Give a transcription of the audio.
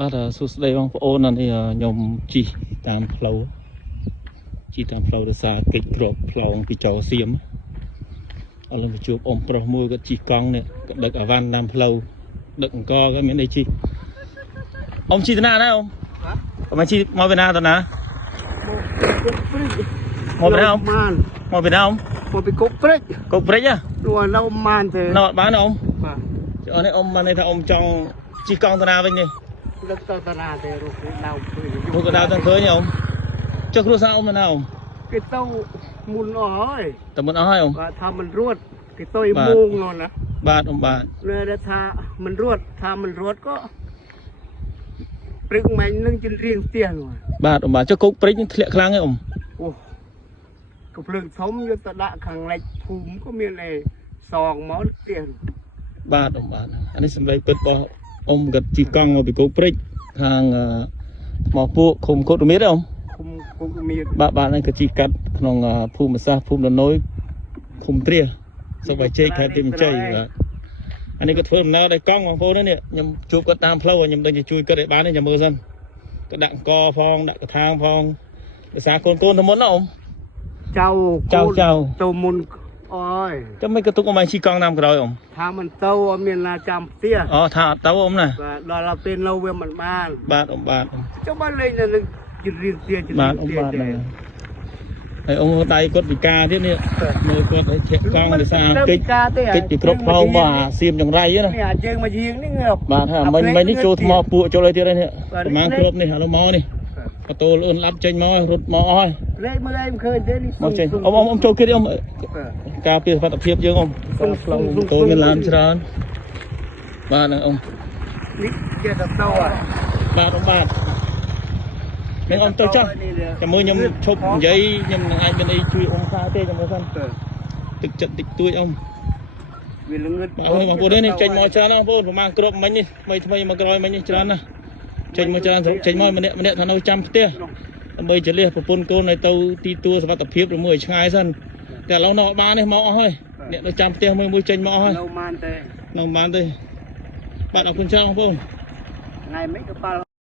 បាទសួស្តីបងប្អូននេះខ្ញុំជិះតាមផ្លូវដោយសារកិច្ចក្របផ្លងពីចោសៀមឥឡូវជួបអ៊ំប្រុសមួយគាត់ជិះកង់នេះគាត់ដឹកអាវ៉ាន់តាមផ្លូវដឹកអង្គគាត់មានអីជិះអ៊ំជិះទៅណាដែរអ៊ំមកជិះមកពីណាទៅណាមកពីណាអ៊ំមកពីណាអ៊ំមកពីគុកព្រិចនោះនៅម៉ានទេណោបានអ៊ំបាទអនេះអ៊ំបានន័យថាអ៊ំចង់ជិះកង់ទៅណាវិញនេះដឹកទៅតាណាទេរូបដៅឃើញរូបដៅទៅឃើញអ៊ំចុះគ្រួសារអ៊ំទៅណាអ៊ំគេទៅមុនអស់ហើយតែមុនអស់ហើយអ៊ំបាទថាមិនរត់គេទៅមូងនោះណាបាទអ៊ំបាទលើថាមិនរត់ថាមិនរត់ក៏ព្រឹកមិញនឹងជិះរៀងផ្ទះនោះបាទអ៊ំបាទចុះគុកព្រិចនឹងធ្លាក់ខ្លាំងទេអ៊ំអូក៏ភ្លើងធំយកទៅដាក់ខាងលិចភូមិក៏មានឯសងមកផ្ទះបាទអ៊ំបាទអានេះសម្លេងពិតរបស់អ៊ំគាត់ជិះកង់មកពីគុកព្រិចខាងមកពួកឃុំកូតរមៀតទេអ៊ំឃុំកូតរមៀតបាទនេះក៏ជិះកាត់ក្នុងភូមិសាស្ត្រភូមិលណយឃុំទ្រាសុខបជ័យខេត្តទីមជ័យបាទអានេះក៏ធ្វើដំណើរដោយកង់បងប្អូននេះខ្ញុំជួបគាត់តាមផ្លូវខ្ញុំដឹងជួយគាត់ឲ្យបានទេចាំមើលសិនក៏ដាក់អង្គផងដាក់កថាងផងភាសាកូនទៅមុនណាអ៊ំចៅទៅមុនអើយចាំមិនក៏ទុកអ៊ំឲ្យជិះកង់តាមក្រោយអ៊ំថាមិនទៅអត់មានណាចាំផ្ទះអូថាអត់ទៅអ៊ំណាបាទដល់ពេលនៅវាមិនបានបាទអ៊ំបាទចុះបានលេងនៅនឹងជិះរៀងផ្ទះបាទអ៊ំបាទហើយអ៊ំដៃគាត់ពិការទៀតនេះមើលគាត់ឲ្យធាក់កង់ដោយសារកិច្ចពីគ្រប់ផ្លូវមកអាសៀមចង្រៃណានេះអាជើងមកយាងនេះបាទហើយមិញនេះចូលថ្មពួកចូលអីទៀតនេះប្រហែលគ្រប់នេះឥឡូវមកនេះបតូលអឿនឡាប់ចេញមករត់មកអស់ហើយលេខមើលឯងឃើញទេនេះមកចេញអ៊ំចូលគិតអ៊ំការពារសុខភាពយើងអ៊ំផ្លូវបតូលមានឡានច្រើនបាទអ៊ំនេះជាតតោបាទអ៊ំបាទនឹងអ៊ំទៅចាស់ចាំមើលខ្ញុំឈប់និយាយខ្ញុំនឹងអាចមានអីជួយអ៊ំខ្លះទេចាំមើលសិនទឹកចិត្តតិចតួចអ៊ំវាលងឹតបាទបងប្អូននេះចេញមកច្រើនណាបងប្អូនប្រហែលគ្រប់មិញនេះថ្មីមកក្រោយមិញនេះច្រើនណាចេញមកច្រើនចេញមកម្នាក់ថានៅចាំផ្ទះដើម្បីចលះប្រពន្ធកូនឲ្យទៅទីទួលសុវត្ថិភាពឬមួយឆ្ងាយសិនតែឥឡូវនៅបាននេះមកអស់ហើយអ្នកនៅចាំផ្ទះមួយចេញមកអស់ហើយនៅបានទេបាទអរគុណច្រើនបងប្អូនថ្ងៃមិញក៏ប៉ាល់